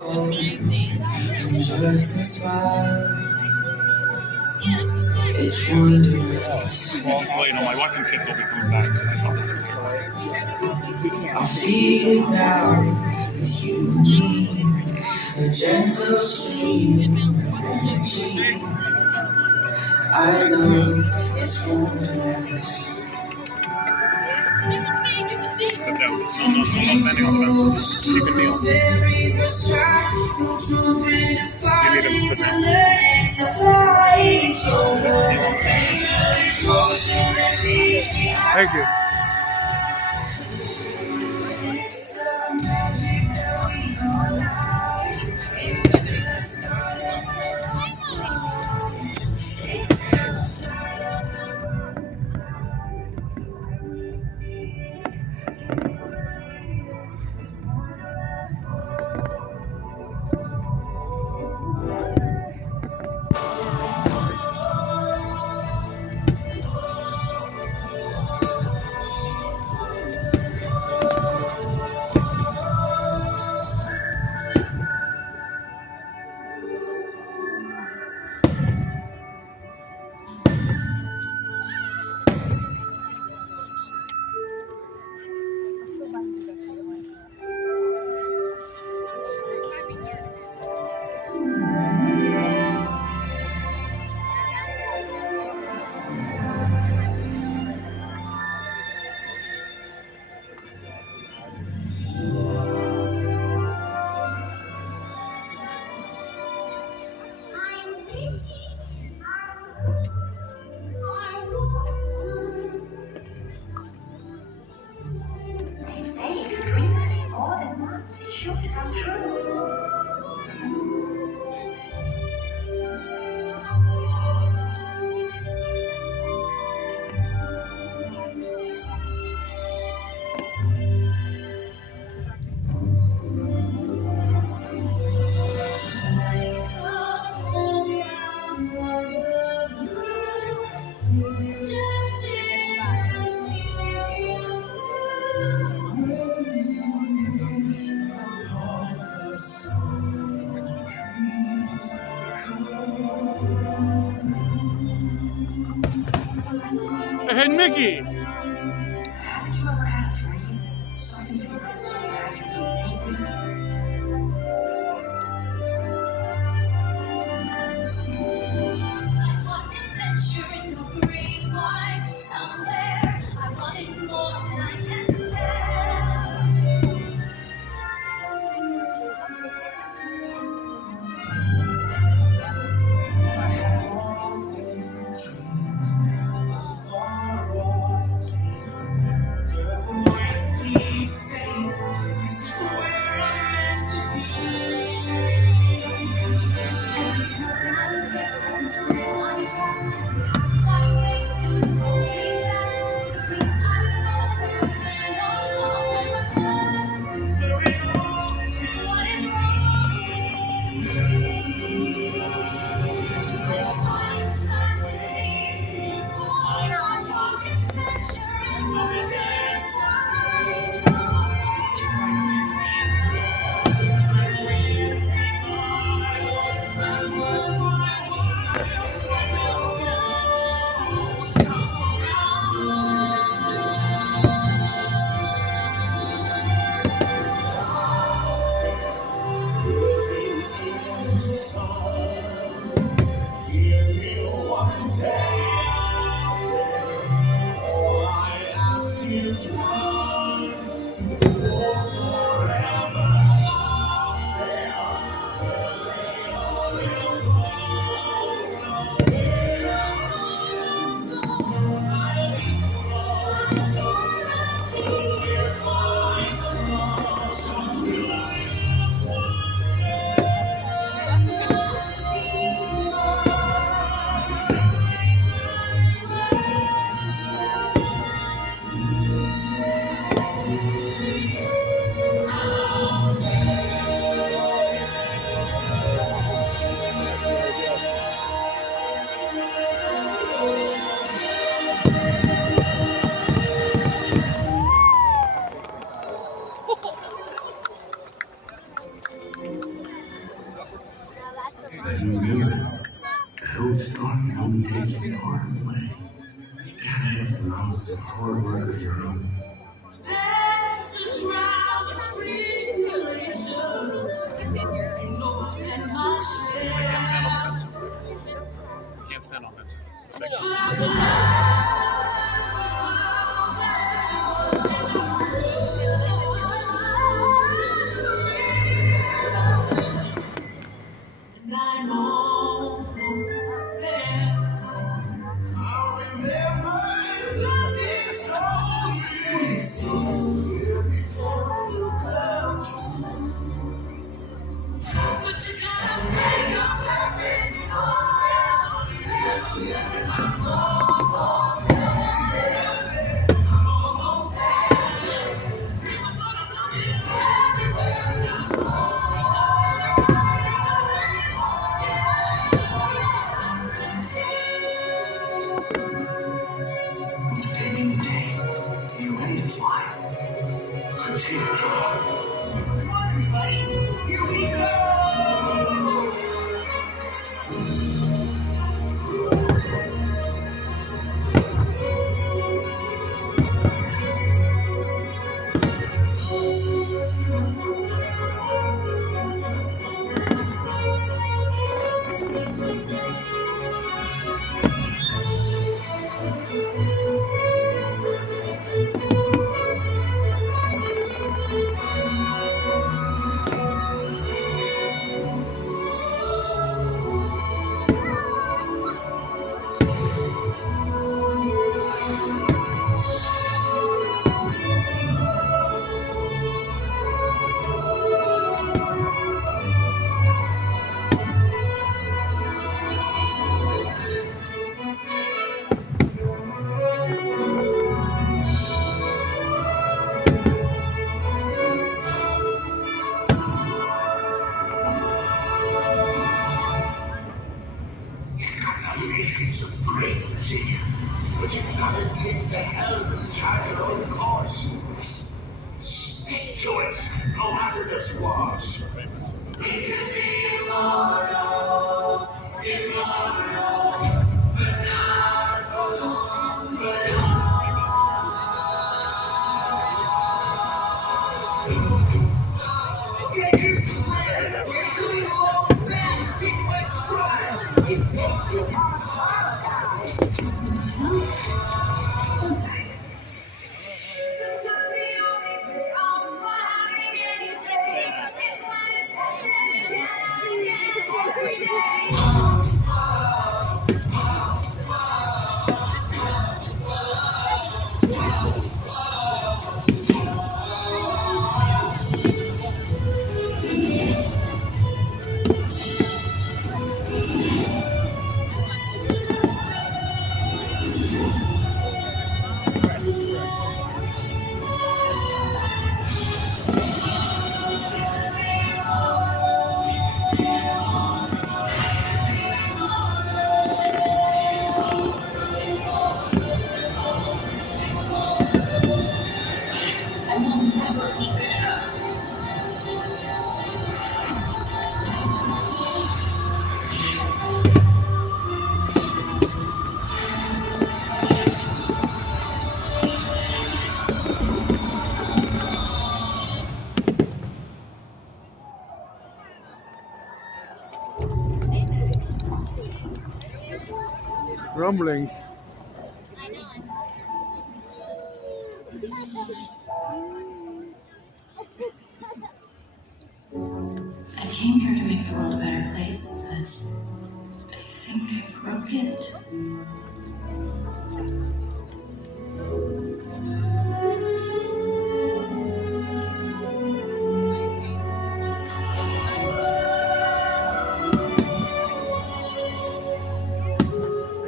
Just a smile, it's wondrous. Well, also, my wife and kids will be coming back to something. I feel it now, it's you and me, a gentle stream of energy. I know it's wondrous. Sit down. No standing on the bench. You can kneel. You need him to sit down. Thank you. They say if you dream of it more than once, it should come true. Hey, Mickey! Haven't you ever had a dream? Something you read so bad you can paint it? I want adventure in the great wide somewhere. I want it more than I can tell. I have often dreamed of far-off place where the voice keeps saying, "This is where I'm meant to be." Every turn I take, every trail I travel, every path I make, every road leads back to the place I love, where my plans all go, where my love to. Where it all What is to wrong with me? When I find that sea in fall, I want adventure in the great side. But you remember, that old story can only take you part of the way. You gotta have along with some hard work of your own. There's the trials and tribulations. You know I've had my share. You can't stand on benches. But I'm glad. And I'm almost there. I remember that he told me every chance to come true. But you gotta make up happy. I'm almost there. I'm almost there. People gonna come in everywhere now. Will today be the day? Are you ready to fly? Could take a draw. Come on, everybody. Here we go. Makings of greatness in you, but you gotta take the helm and chart your own course. Stick to it, no hazardous was. We can be immortals, immortal, but not for long, for long. Get used to prayer, we're doing all the best, keep away to cry. It's going your mom's hard time. Don't die. Sometimes the only way off for having anything is when it's tested again every day. I will never be good enough. Rumbling. I came here to make the world a better place, but I think I broke it.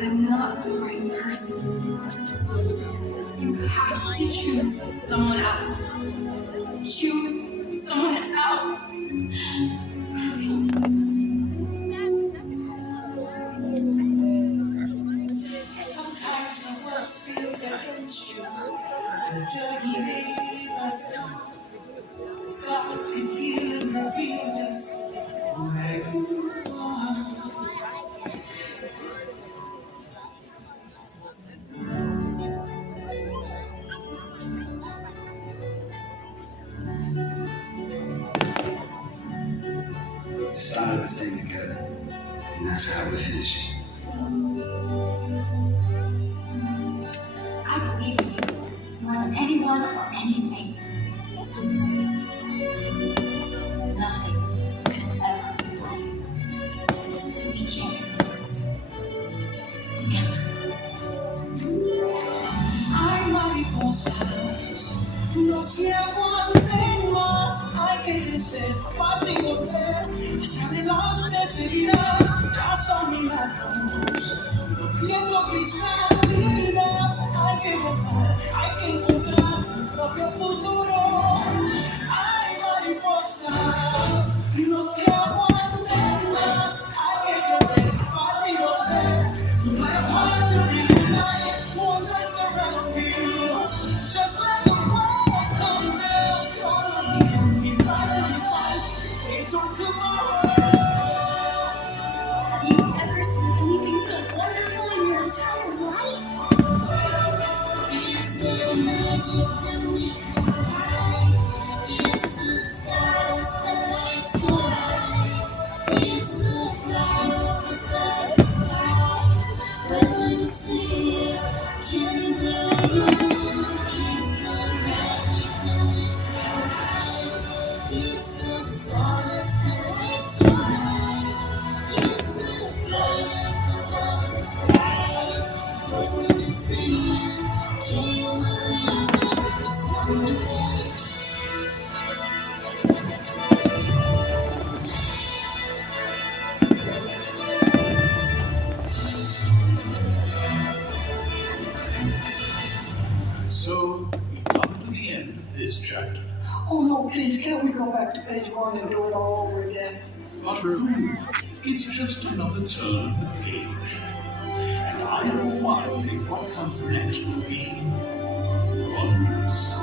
I'm not the right person. You have to choose someone else. Choose someone else. Please. Sometimes the work feels against you. The journey may leave us now. Scars can heal and reveal us where you are. started this thing together, and that's how we finish it. I believe in you more than anyone or anything. Nothing can ever be broken. And we can't do this together. Hay mariposas, no se aguanten más, hay que crecer, para y volver, hacia adelante seguirás, ya son milagros, viendo crisálidas, hay que volar, hay que encontrar su propio futuro. Hay mariposas, no se aguanten más, hay que crecer, para y volver, to fly apart, to reunite, wonders around you. Just let the walls come down, follow me and we fight till we fight into tomorrow. Have you ever seen anything so wonderful in your entire life? It's so magic that we collide. It's the stars that light your eyes. It's the flight of the butterflies. When you see it, can you believe it? It's the magic that we collide. It's the stars that light your eyes. It's the flight of the butterflies. When you see it, can you believe it? It's wondrous. So, we come to the end of this chapter. Oh no, please, can't we go back to page 1 and do it all over again? Not true. It's just another turn of the page. And I, for one, think what comes next will be wondrous.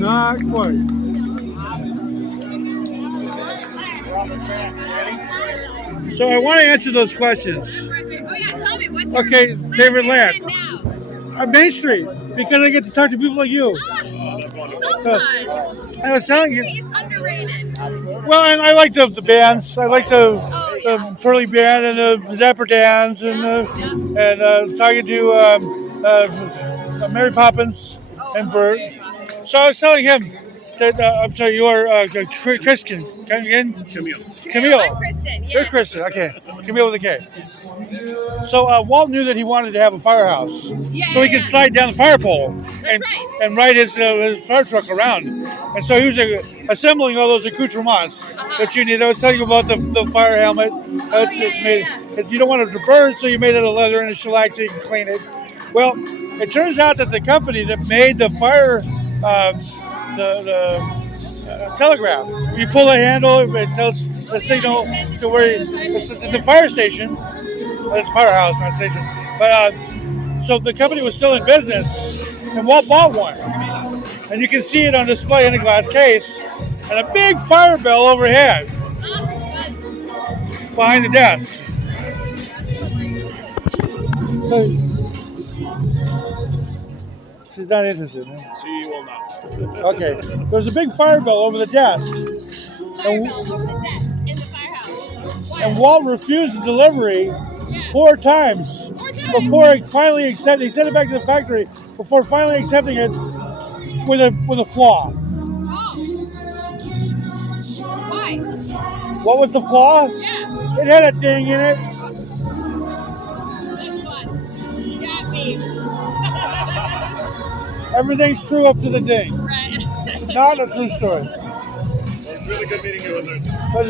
Not quite. So I want to answer those questions. Oh yeah, tell me what's Okay, your favorite land? now? Main Street, because I get to talk to people like you. So So, fun. I was telling you. It's underrated. Well, and I like the bands. I like the yeah. Pearly Band and the Dapper Dans and talking to Mary Poppins and Bert. So I was telling him that I'm sorry, you are Christian. Come again? Camille. Camille. I'm Kristen. You're Yeah. Kristen. Okay. Camille with a K. So Walt knew that he wanted to have a firehouse, so he could slide down the fire pole and right. and ride his fire truck around. And so he was assembling all those accoutrements that you need. I was telling you about the fire helmet. It's made. You don't want it to burn, so you made it of leather and a shellac so you can clean it. Well, it turns out that the company that made the fire, the telegraph, you pull the handle, it tells the signal to where it's in the fire station. Well, it's a firehouse, not station. But so the company was still in business, and Walt bought one, and you can see it on display in a glass case, and a big fire bell overhead behind the desk. So, she's not interested, man. She will not. Okay. There's a big fire bell over the desk. Fire bell over the desk in the firehouse. What? And Walt refused the delivery 4 times before he finally accepted. He sent it back to the factory before finally accepting it with a flaw. Oh. Why? What was the flaw? Yeah. It had a ding in it. That's fun. You got me. Everything's true up to the ding. Right. Not a true story. Well, it's really good meeting you in there.